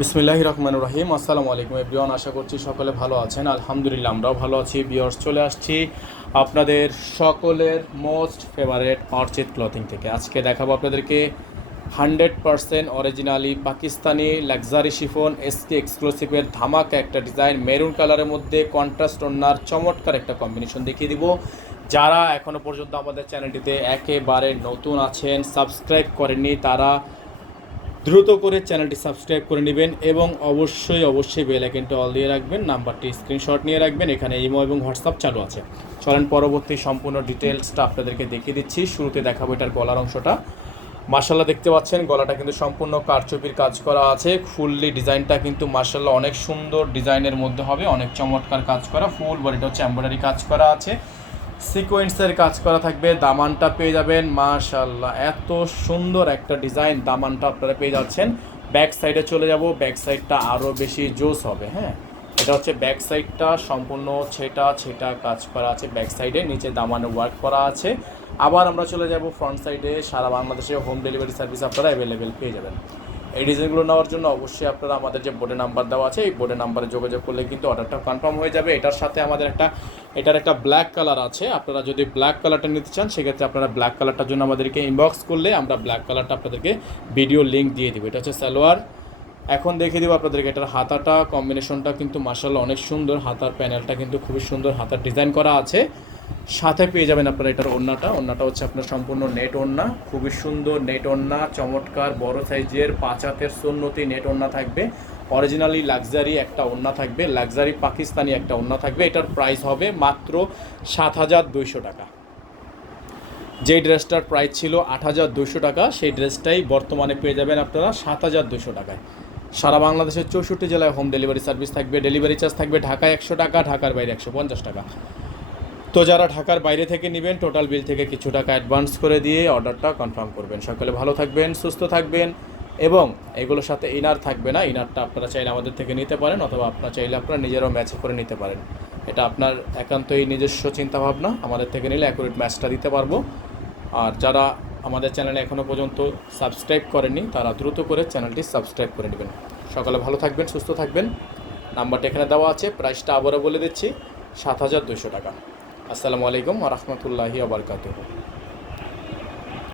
বিসমিল্লাহির রহমানির রহিম। আসসালামু আলাইকুম এভরিওয়ান, আশা করছি সকলে ভালো আছেন। আলহামদুলিল্লাহ আমরাও ভালো আছি। ভিউয়ার্স, চলে আসছি আপনাদের সকলের মোস্ট ফেভারেট অর্চিড ক্লথিং থেকে। আজকে দেখাবো আপনাদেরকে 100% originally Pakistani luxury chiffon SK এক্সক্লুসিভের ধামাকা একটা ডিজাইন, মেরুন কালারের মধ্যে কন্ট্রাস্ট ওড়নার চমৎকার একটা কম্বিনেশন দেখিয়ে দিব। যারা এখনও পর্যন্ত আমাদের চ্যানেলটিতে একেবারে নতুন আছেন, সাবস্ক্রাইব করেননি, তারা দ্রুত করে চ্যানেলটি সাবস্ক্রাইব করে নেবেন এবং অবশ্যই বেল আইকনটা অল দিয়ে রাখবেন। নাম্বারটি স্ক্রিনশট নিয়ে রাখবেন, এখানে ইমো এবং হোয়াটসঅ্যাপ চালু আছে। চলেন পরবর্তী সম্পূর্ণ ডিটেলসটা আপনাদেরকে দেখিয়ে দিচ্ছি। শুরুতে দেখাবো এটার গলার অংশটা। মার্শাল্লাহ দেখতে পাচ্ছেন গলাটা কিন্তু সম্পূর্ণ কারচুপির কাজ করা আছে। ফুললি ডিজাইনটা কিন্তু মার্শাল্লাহ অনেক সুন্দর ডিজাইনের মধ্যে হবে, অনেক চমৎকার কাজ করা। ফুল বডিটা হচ্ছে এমব্রয়ডারি কাজ করা আছে, সিকোয়েন্সের কাজ করা থাকবে। দামানটা পেয়ে যাবেন মাশাআল্লাহ, এত সুন্দর একটা ডিজাইন দামানটা আপনারা পেয়ে যাচ্ছেন। ব্যাক সাইডে চলে যাব, ব্যাক সাইডটা আরও বেশি জোস হবে। হ্যাঁ, এটা হচ্ছে ব্যাক সাইডটা সম্পূর্ণ ছেটা কাজ করা আছে ব্যাক সাইডে, নিচে দামানে ওয়ার্ক করা আছে। আবার আমরা চলে যাব ফ্রন্ট সাইডে। সারা বাংলাদেশে হোম ডেলিভারি সার্ভিস আপনারা অ্যাভেলেবেল পেয়ে যাবেন। এই ডিজাইনগুলো নেওয়ার জন্য অবশ্যই আপনারা আমাদের যে বোর্ডে নাম্বার দেওয়া আছে, এই বোর্ডে নাম্বারে যোগাযোগ করলে কিন্তু অর্ডারটা কনফার্ম হয়ে যাবে। এটার সাথে আমাদের এটার একটা ব্ল্যাক কালার আছে। আপনারা যদি ব্ল্যাক কালারটা নিতে চান, সেক্ষেত্রে আপনারা ব্ল্যাক কালারটার জন্য আমাদেরকে ইনবক্স করলে আমরা ব্ল্যাক কালারটা আপনাদেরকে ভিডিও লিঙ্ক দিয়ে দিব। এটা হচ্ছে সালোয়ার। এখন দেখিয়ে দেবো আপনাদেরকে এটার হাতাটা। কম্বিনেশনটা কিন্তু মাশাআল্লাহ অনেক সুন্দর। হাতার প্যানেলটা কিন্তু খুবই সুন্দর হাতার ডিজাইন করা আছে। সাথে পেয়ে যাবেন আপনারা এটার ওড়নাটা হচ্ছে আপনার সম্পূর্ণ নেট ওড়না, খুবই সুন্দর নেট ওড়না, চমৎকার বড় সাইজের 5 হাতের সুন্নতি নেট ওড়না থাকবে। অরিজিনালি লাক্সারি একটা ওড়না থাকবে, লাক্সারি পাকিস্তানি একটা ওড়না থাকবে। এটার প্রাইস হবে মাত্র 7,200 টাকা। যেই ড্রেসটার প্রাইস ছিল 8,200 টাকা, সেই ড্রেসটাই বর্তমানে পেয়ে যাবেন আপনারা 7,200 টাকায়। সারা বাংলাদেশের 64 জেলায় হোম ডেলিভারি সার্ভিস থাকবে। ডেলিভারি চার্জ থাকবে ঢাকায় 100 টাকা, ঢাকার বাইরে 150 টাকা। তো যারা ঢাকার বাইরে থেকে নেবেন, টোটাল বিল থেকে কিছু টাকা অ্যাডভান্স করে দিয়ে অর্ডারটা কনফার্ম করবেন। সকলে ভালো থাকবেন, সুস্থ থাকবেন এবং এগুলোর সাথে ইনার থাকবে না। ইনারটা আপনারা চাইলে আমাদের থেকে নিতে পারেন, অথবা আপনারা চাইলে আপনারা নিজেরাও ম্যাচ করে নিতে পারেন। এটা আপনার একান্তই নিজস্ব চিন্তাভাবনা। আমাদের থেকে নিলে অ্যাকুরেট ম্যাচটা দিতে পারবো। আর যারা আমাদের চ্যানেলে এখনও পর্যন্ত সাবস্ক্রাইব করেননি, তারা দ্রুত করে চ্যানেলটি সাবস্ক্রাইব করে নেবেন। সকালে ভালো থাকবেন, সুস্থ থাকবেন। নাম্বারটা এখানে দেওয়া আছে। প্রাইসটা আবারও বলে দিচ্ছি, 7,200 টাকা। আসসালামু আলাইকুম ওয়া রাহমাতুল্লাহি ওয়া বারাকাতুহু।